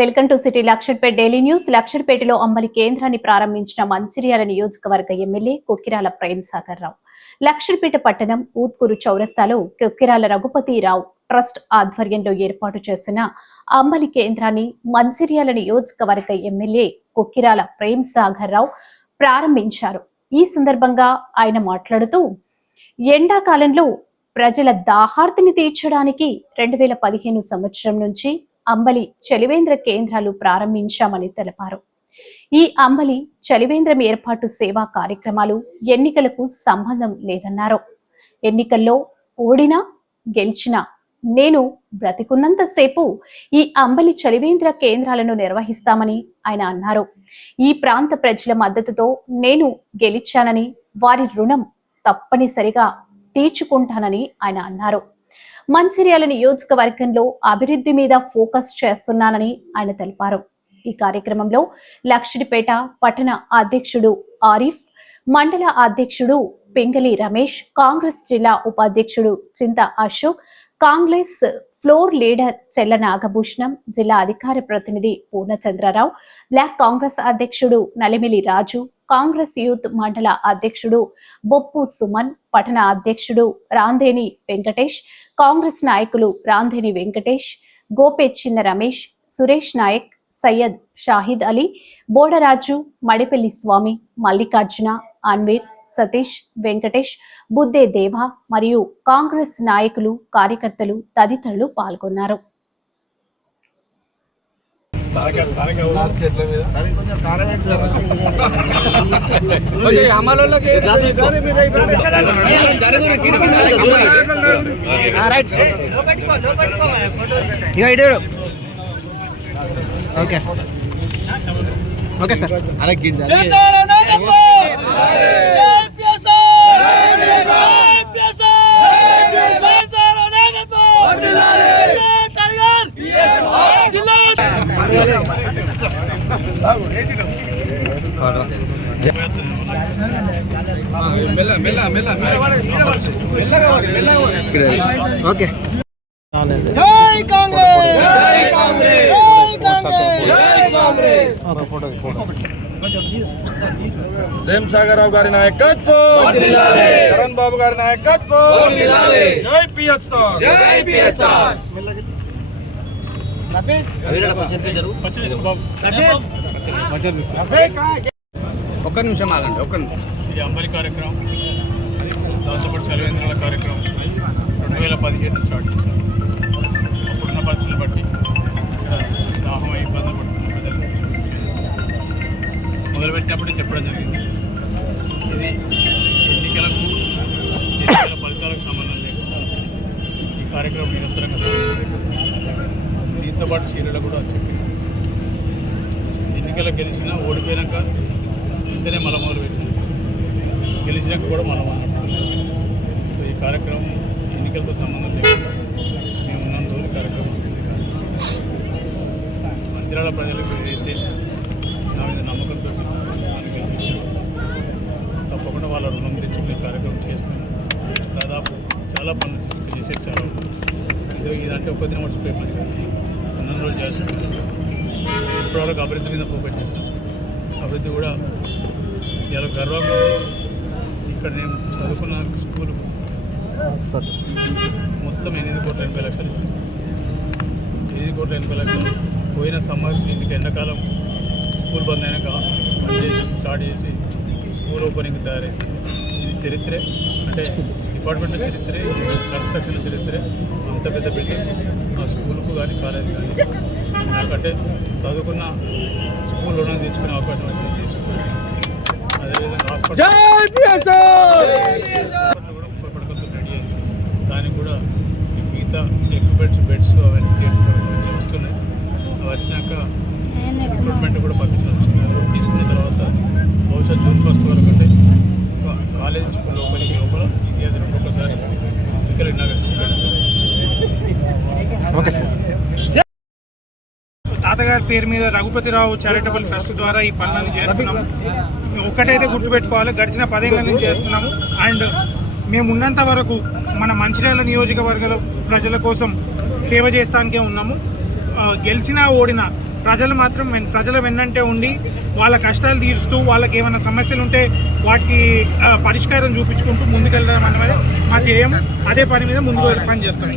Welcome to city Luxettipet daily news. లక్షడ్పేటలో అంబలి కేంద్రాన్ని ప్రారంభించిన మంచిర్యాల నియోజకవర్గ ఎమ్మెల్యే కొక్కిరాల ప్రేమ్ సాగర్ రావు. లక్షడ్పేట పట్టణం ఊత్కూరు చౌరస్తాలో కొక్కిరాల రఘుపతిరావు ట్రస్ట్ ఆధ్వర్యంలో ఏర్పాటు చేసిన అంబలి కేంద్రాన్ని మంచిర్యాల నియోజకవర్గ ఎమ్మెల్యే కొక్కిరాల ప్రేమ్ సాగర్ రావు ప్రారంభించారు. ఈ సందర్భంగా ఆయన మాట్లాడుతూ, ఎండాకాలంలో ప్రజల దాహార్తిని తీర్చడానికి 2015 సంవత్సరం నుంచి అంబలి చలివేంద్ర కేంద్రాలు ప్రారంభించామని తెలిపారు. ఈ అంబలి చలివేంద్రం ఏర్పాటు సేవా కార్యక్రమాలు ఎన్నికలకు సంబంధం లేదన్నారు. ఎన్నికల్లో ఓడినా గెలిచినా నేను బ్రతికున్నంతసేపు ఈ అంబలి చలివేంద్ర కేంద్రాలను నిర్వహిస్తామని ఆయన అన్నారు. ఈ ప్రాంత ప్రజల మద్దతుతో నేను గెలిచానని, వారి రుణం తప్పనిసరిగా తీర్చుకుంటానని ఆయన అన్నారు. మంచిర్యాల నియోజకవర్గంలో అభివృద్ధి మీద ఫోకస్ చేస్తున్నానని ఆయన తెలిపారు. ఈ కార్యక్రమంలో లక్షడిపేట పట్టణ అధ్యక్షుడు ఆరిఫ్, మండల అధ్యక్షుడు పింగళి రమేష్, కాంగ్రెస్ జిల్లా ఉపాధ్యక్షుడు చింత అశోక్, కాంగ్రెస్ ఫ్లోర్ లీడర్ చెల్ల నాగభూషణం, జిల్లా అధికార ప్రతినిధి పూర్ణచంద్రరావు, బ్లాక్ కాంగ్రెస్ అధ్యక్షుడు నలిమిలి రాజు, కాంగ్రెస్ యూత్ మండల అధ్యక్షుడు బొప్పు సుమన్, పట్టణ అధ్యక్షుడు రాందేని వెంకటేష్, కాంగ్రెస్ నాయకులు రాందేని వెంకటేష్, గోపే చిన్న రమేష్, సురేష్ నాయక్, సయ్యద్ షాహిద్ అలీ, బోడరాజు, మడిపెల్లి స్వామి, మల్లికార్జున, అన్వీర్, సతీష్, వెంకటేష్, బుద్దే దేవ మరియు కాంగ్రెస్ నాయకులు, కార్యకర్తలు తదితరులు పాల్గొన్నారు. Okay okay sir. అలా గిట్ ఓకే. జై కాంగ్రెస్, జై కాంగ్రెస్, జై కాంగ్రెస్. ప్రేమ్ సాగర్ రావు గారి నాయకత్వం, కరణ్ బాబు గారి నాయకత్వం, జై పిఎస్ఆర్, జై పిఎస్ఆర్. ఒక్క నిమిషం ఆగండి, ఒక్క నిమిషం. ఇది అంబలి కార్యక్రమం, దాంతోపాటు చలివేంద్రాల కార్యక్రమం 2017 స్టార్ట్. అప్పుడున్న పరిస్థితులు బట్టి దాహం ఇబ్బందులు పడుతున్న ప్రజలు మొదలుపెట్టినప్పుడే చెప్పడం జరిగింది. ఇది ఎన్నికల ఫలితాలకు సంబంధం లేకుండా ఈ కార్యక్రమం నిరంతరంగా దీంతో పాటు చీరలు కూడా చెప్పింది. ఎన్నికలకు గెలిచినా ఓడిపోయాక ఇంతనే మళ్ళీ మొదలుపెట్టింది, గెలిచినాక కూడా మనం నడుపుతున్నాం. సో ఈ కార్యక్రమం ఎన్నికలతో సంబంధం లేకుండా మేము ఉన్న రోజు కార్యక్రమం మందిరాల ప్రజలకు ఏదైతే నా మీద నమ్మకంతో నన్ను గెలిపించారు, తప్పకుండా వాళ్ళ రుణం తెచ్చుకునే కార్యక్రమం చేస్తున్నాం. దాదాపు చాలా పనులు చేసేది చాలా ఇదంటే ఒక్క దినం మర్చిపోయే పని కాదు. ఉన్న రోజు చేస్తాం. ఇప్పటివరకు అభివృద్ధి మీద ఫోకస్ చేస్తాం. అభివృద్ధి కూడా ఇలా గర్వంగా ఇక్కడ నేను చదువుకున్న స్కూల్ మొత్తం 8,80,00,000 ఇచ్చింది. 8,80,00,000 పోయిన సమ్మర్ ఇంటికి ఎండాకాలం స్కూల్ బంద్ అయినాక బంద్ చేసి స్టార్ట్ చేసి స్కూల్ ఓపెనింగ్ తయారైంది. ఇది చరిత్రే, అంటే డిపార్ట్మెంట్ చరిత్రే, కన్స్ట్రక్షన్ చరిత్రే. అంత పెద్ద బిల్డింగ్ ఆ స్కూల్కు కానీ కాలేజీ కానీ ఎందుకంటే చదువుకున్న స్కూల్లోనే తెచ్చుకునే అవకాశం వచ్చింది. తీసుకుని అదేవిధంగా హాస్పిటల్ కూడా పడకలతో రెడీ అయింది. దానికి కూడా మిగతా ఎక్విప్మెంట్స్, బెడ్స్ అవన్నీ వస్తున్నాయి. అవి వచ్చినాక రిక్రూట్మెంట్ కూడా పంపించాల్సి వచ్చింది. అది కూడా తీసుకున్న తర్వాత బహుశా జూన్ 1 వరకు అంటే కాలేజ్ స్కూల్ ఓపెనింగ్ లోపల ఇది అది రెండొకసారి ఇక్కడ ఓకే సార్. తాతగారి పేరు మీద రఘుపతిరావు చారిటబుల్ ట్రస్ట్ ద్వారా ఈ పనులను చేస్తున్నాము. ఒక్కటైతే గుర్తుపెట్టుకోవాలి, గడిచిన 10 ఏళ్ళ నుంచి చేస్తున్నాము. అండ్ మేము ఉన్నంత వరకు మన మంచిర్యాల నియోజకవర్గాల ప్రజల కోసం సేవ చేస్తానికే ఉన్నాము. గెలిచినా ఓడినా ప్రజల వెన్నంటే ఉండి వాళ్ళ కష్టాలు తీరుస్తూ వాళ్ళకి ఏమైనా సమస్యలు ఉంటే వాటికి పరిష్కారం చూపించుకుంటూ ముందుకెళ్ళడం అనేది మా ధ్యేయం. అదే పని మీద ముందుకు పని చేస్తాం.